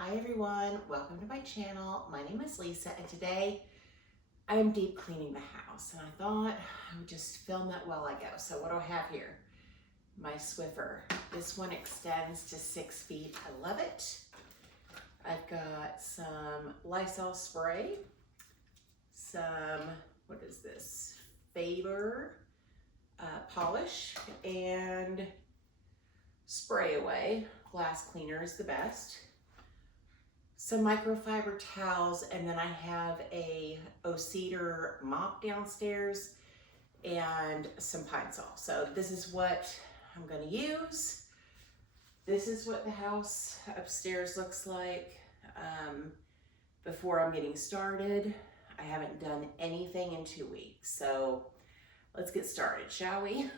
Hi everyone, welcome to my channel. My name is Lisa and today I am deep cleaning the house and I thought I would just film that while I go. So what do I have here? My Swiffer. This one extends to 6 feet. I love it. I've got some Lysol spray, some, what is this? Faber polish and spray away. Glass cleaner is the best. Some microfiber towels, and then I have a O-Cedar mop downstairs and some Pine Sol. So this is what I'm gonna use. This is what the house upstairs looks like before I'm getting started. I haven't done anything in 2 weeks, so let's get started, shall we?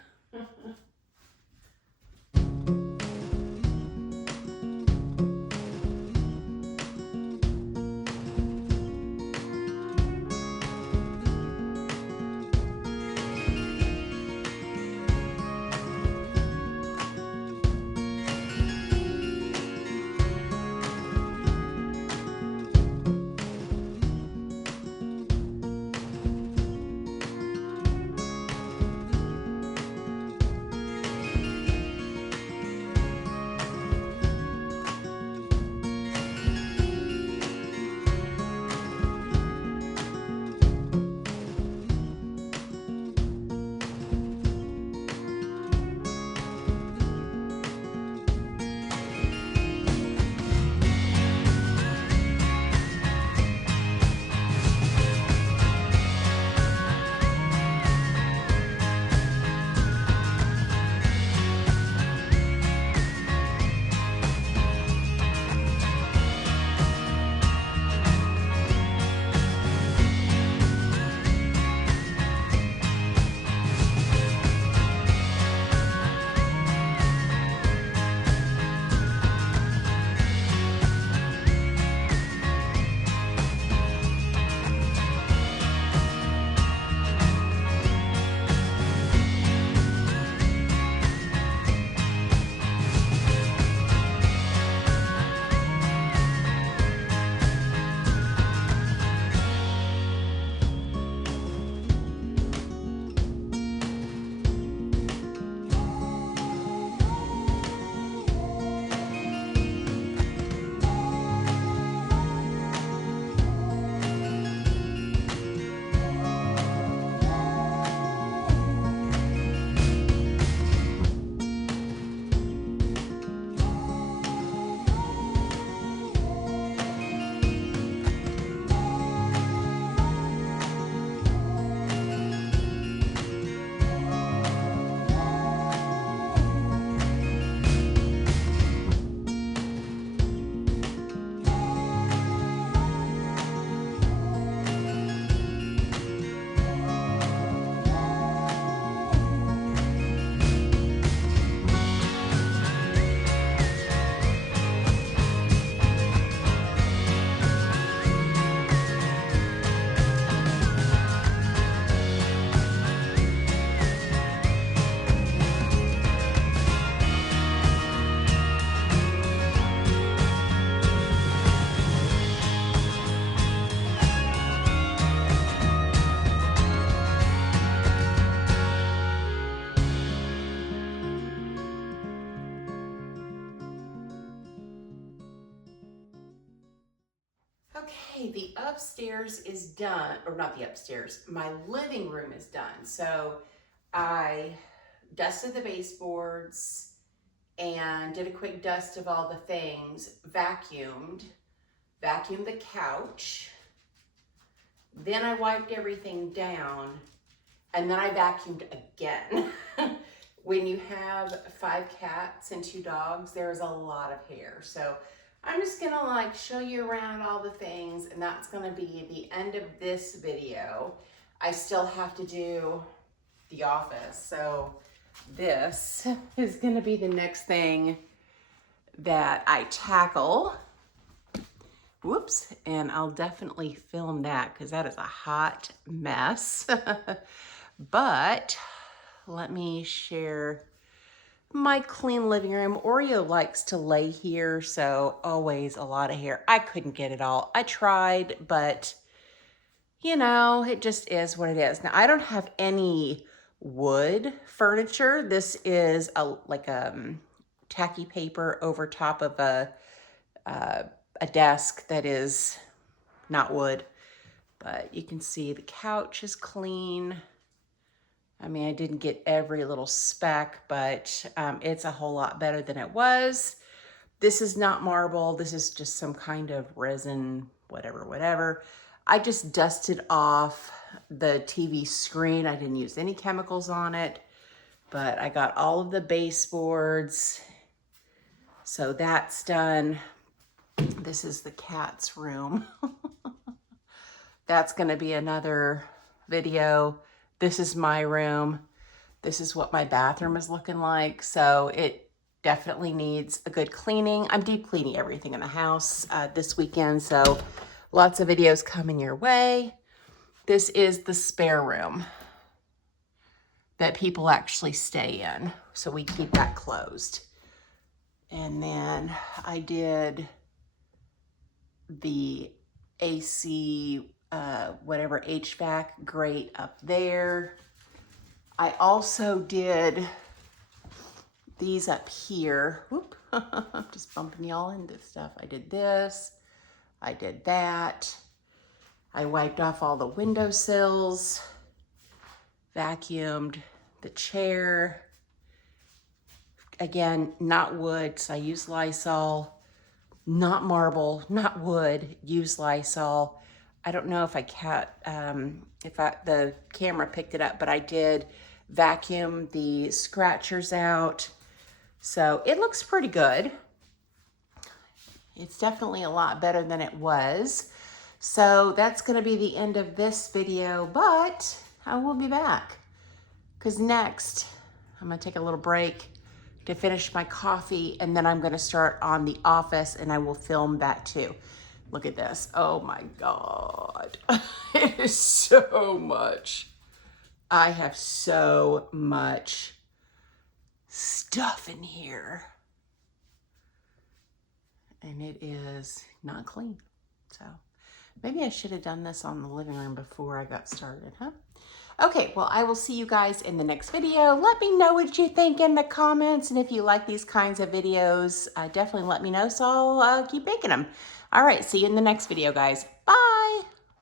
Okay, the upstairs is done, or not the upstairs, my living room is done. So I dusted the baseboards and did a quick dust of all the things, vacuumed the couch, then I wiped everything down, and then I vacuumed again. When you have 5 cats and 2 dogs, there's a lot of hair. So I'm just gonna like show you around all the things, and that's gonna be the end of this video. I still have to do the office, so this is gonna be the next thing that I tackle. Whoops, and I'll definitely film that because that is a hot mess. But let me share my clean living room. Oreo likes to lay here, so always a lot of hair. I couldn't get it all. I tried, but you know, it just is what it is. Now, I don't have any wood furniture. This is like a tacky paper over top of a desk that is not wood. But you can see the couch is clean. I mean, I didn't get every little speck, but it's a whole lot better than it was. This is not marble. This is just some kind of resin, whatever. I just dusted off the TV screen. I didn't use any chemicals on it, but I got all of the baseboards. So that's done. This is the cat's room. That's gonna be another video. This is my room. This is what my bathroom is looking like. So it definitely needs a good cleaning. I'm deep cleaning everything in the house this weekend, so lots of videos coming your way. This is the spare room that people actually stay in, so we keep that closed. And then I did the AC, whatever HVAC grate up there. I also did these up here. Whoop, I'm just bumping y'all into stuff. I did this, I did that. I wiped off all the windowsills, vacuumed the chair. Again, not wood, so I use Lysol. Not marble, not wood, use Lysol. I don't know if the camera picked it up, but I did vacuum the scratchers out. So it looks pretty good. It's definitely a lot better than it was. So that's gonna be the end of this video, but I will be back. Because next, I'm gonna take a little break to finish my coffee, and then I'm gonna start on The Office, and I will film that too. Look at this. Oh my God. It is so much. I have so much stuff in here. And it is not clean. So maybe I should have done this on the living room before I got started, huh? Okay, well, I will see you guys in the next video. Let me know what you think in the comments. And if you like these kinds of videos, definitely let me know so I'll keep making them. All right, see you in the next video, guys.